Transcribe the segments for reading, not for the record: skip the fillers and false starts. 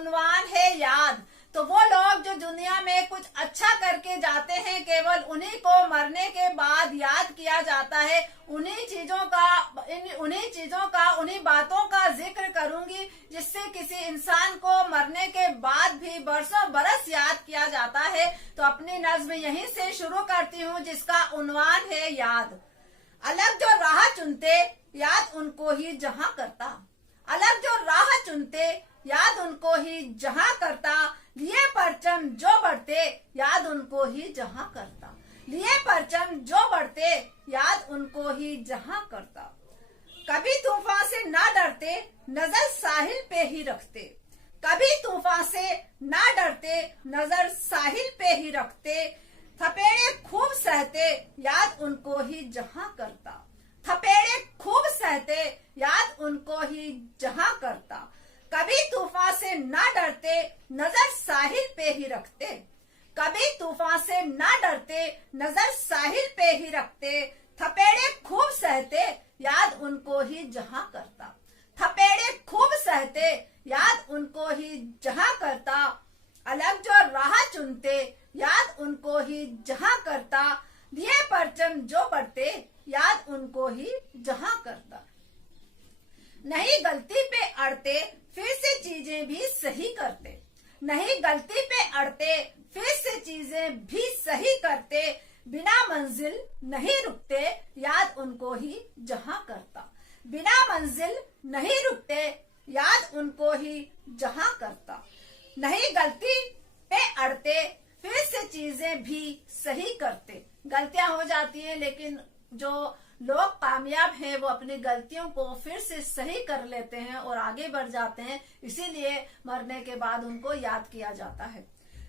उन्वान है याद। तो वो लोग जो दुनिया में कुछ अच्छा करके जाते हैं, केवल उन्हीं को मरने के बाद याद किया जाता है। उन्हीं चीजों का उन्हीं बातों का जिक्र करूंगी जिससे किसी इंसान को मरने के बाद भी बरसों बरस याद किया जाता है। तो अपनी नज्म यहीं से शुरू करती हूँ जिसका उन्वान है याद। अलग जो राह चुनते याद उनको ही जहां करता, अलग जो राह चुनते याद उनको ही जहां करता, लिए परचम जो बढ़ते याद उनको ही जहां करता, लिए परचम जो बढ़ते याद उनको ही जहां करता। कभी तूफान से ना डरते नजर साहिल पे ही रखते, कभी तूफान से ना डरते नजर साहिल पे ही रखते, थपेड़े खूब सहते याद उनको ही जहां करता, थपेड़े खूब सहते याद उनको ही जहां करता। कभी तूफान से ना डरते नजर साहिल पे ही रखते, कभी तूफान से ना डरते नजर साहिल पे ही रखते, थपेड़े खूब सहते याद उनको ही जहां करता, थपेड़े खूब सहते याद उनको ही जहां करता। अलग जो राह चुनते याद उनको ही जहां करता, लिए परचम जो बढ़ते याद उनको ही जहां करता। नहीं गलती पे अड़ते फिर से चीजें भी सही करते, नहीं गलती पे अड़ते फिर से चीजें भी सही करते, बिना मंजिल नहीं रुकते याद उनको ही जहां करता, बिना मंजिल नहीं रुकते याद उनको ही जहां करता। नहीं गलती पे अड़ते फिर से चीजें भी सही करते। गलतियां हो जाती है लेकिन जो लोग कामयाब हैं वो अपनी गलतियों को फिर से सही कर लेते हैं और आगे बढ़ जाते हैं, इसीलिए मरने के बाद उनको याद किया जाता है।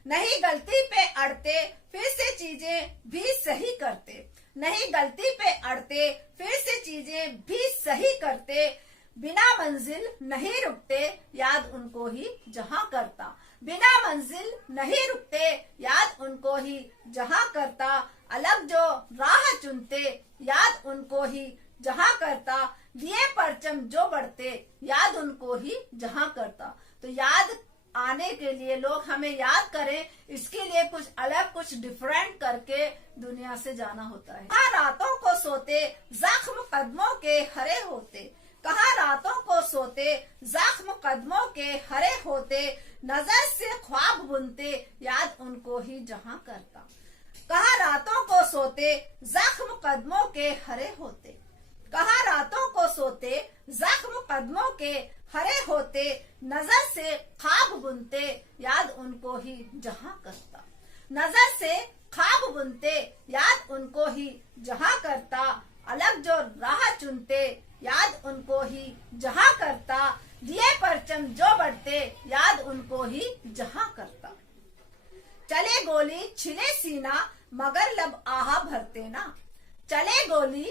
नहीं गलती पे अड़ते फिर से चीजें भी सही करते, नहीं गलती पे अड़ते फिर से चीजें भी सही करते, बिना मंजिल नहीं रुकते याद उनको ही जहां करता, बिना मंजिल नहीं रुकते याद उनको ही जहां करता। अलग जो राह चुनते याद उनको ही जहां करता, लिए परचम जो बढ़ते याद उनको ही जहां करता। तो याद आने के लिए लोग हमें याद करें, इसके लिए कुछ अलग कुछ डिफरेंट करके दुनिया से जाना होता है। कहाँ रातों को सोते जख्म कदमों के हरे होते, कहाँ रातों को सोते जख्म कदमों के हरे होते, नजर से ख्वाब बुनते याद उनको ही जहां करता। कहाँ रातों को सोते जख्म कदमों के हरे होते, कहाँ रातों को सोते जख्म कदमों के हरे होते, नजर से ख्वाब बुनते याद उनको ही जहां करता, नजर से ख्वाब बुनते याद उनको ही जहां करता। अलग जो राह चुनते याद उनको ही जहां करता, लिए परचम जो बढ़ते याद उनको ही जहां करता। चले गोली छिले सीना मगर लब आहा भरते ना, चले गोली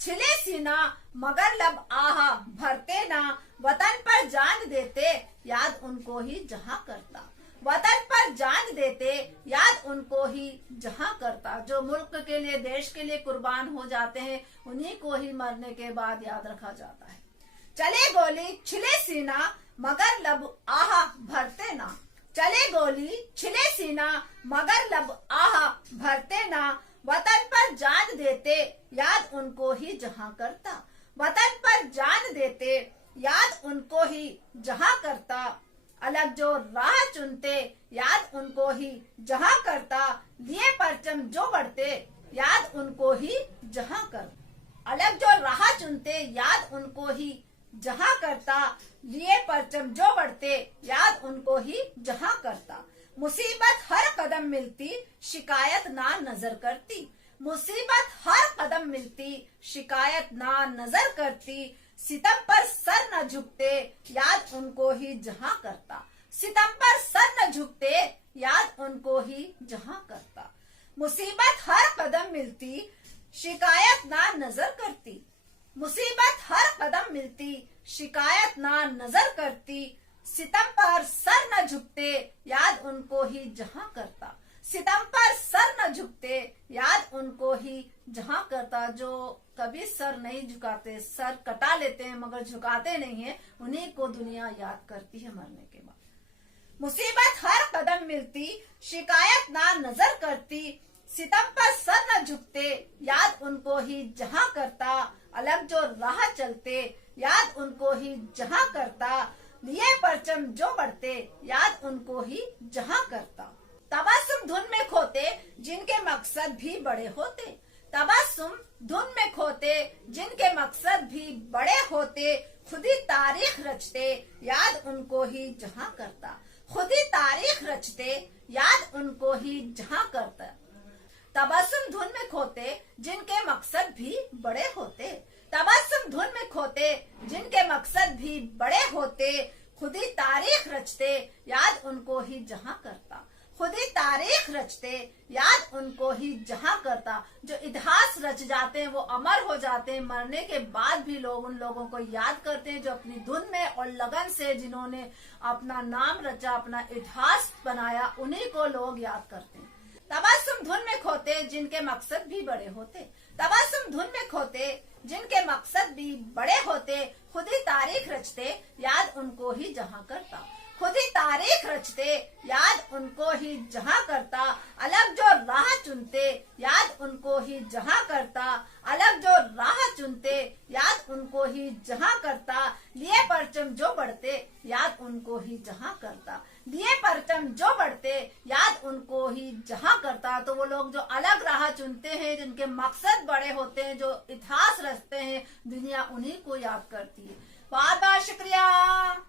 छिले सीना मगर लब आहा भरते ना, वतन पर जान देते याद उनको ही जहां करता, वतन पर जान देते याद उनको ही जहां करता। जो मुल्क के लिए देश के लिए कुर्बान हो जाते हैं उन्हीं को ही मरने के बाद याद रखा जाता है। चले गोली छिले सीना मगर लब आहा भरते ना, चले गोली छिले सीना मगर लब आहा भरते ना, वतन पर जान देते याद उनको ही जहां करता, वतन पर जान देते याद उनको ही जहां करता। अलग जो राह चुनते याद उनको ही जहां करता, लिए परचम जो बढ़ते याद उनको ही जहां कर। अलग जो राह चुनते याद उनको ही जहां करता, लिए परचम जो बढ़ते याद उनको ही जहां करता। मुसीबत हर कदम मिलती शिकायत ना नजर करती, मुसीबत हर कदम मिलती शिकायत ना नजर करती, सितम पर सर न झुकते याद उनको ही जहां करता, सितम पर सर न झुकते याद उनको ही जहां करता। मुसीबत हर कदम मिलती शिकायत ना नजर करती, मुसीबत हर कदम मिलती शिकायत ना नजर करती, सितम पर सर न झुकते याद उनको ही जहां करता, सितम पर सर न झुकते याद उनको ही जहां करता। जो कभी सर नहीं झुकाते, सर कटा लेते हैं मगर झुकाते नहीं है, उन्हीं को दुनिया याद करती है मरने के बाद। मुसीबत हर कदम मिलती, शिकायत ना नजर करती, सितम पर सर न झुकते, याद उनको ही जहां करता, अलग जो राह चलते, याद उनको ही जहां करता, लिए परचम जो बढ़ते, याद उनको ही जहां करता। तबस्सुम धुन में खोते, जिनके मकसद भी बड़े होते, तबस्सुम धुन में खोते, जिनके मकसद भी बड़े होते, खुदी तारीख रचते, याद उनको ही जहां करता, खुदी तारीख रचते, याद उनको ही जहां करता। तबस्सुम धुन में खोते, जिनके मकसद भी बड़े होते, तबस्सुम धुन में खोते, जिनके मकसद भी बड़े होते, खुदी तारीख रचते, याद उनको ही जहां करता, खुदी तारीख रचते, याद उनको ही जहां करता। जो इतिहास रच जाते हैं वो अमर हो जाते हैं, मरने के बाद भी लोग उन लोगों को याद करते हैं जो अपनी धुन में और लगन से जिन्होंने अपना नाम रचा, अपना इतिहास बनाया, उन्हीं को लोग याद करते हैं। तबस्सुम धुन में खोते, जिनके मकसद भी बड़े होते, तबस्सुम धुन में खोते, जिनके मकसद भी बड़े होते, खुदी तारीख रचते, याद उनको ही जहां करता, खुदी तारीख रचते, याद उनको ही जहां करता, अलग जो राह चुनते, याद उनको ही जहां करता, अलग जो राह चुनते, याद उनको ही जहां करता, लिए परचम जो बढ़ते, याद उनको ही जहां करता, लिए परचम जो बढ़ते, याद उनको ही जहां करता। तो वो लोग जो अलग राह चुनते हैं, जिनके मकसद बड़े होते हैं, जो इतिहास रचते हैं, दुनिया उन्हीं को याद करती है। बहुत बहुत शुक्रिया।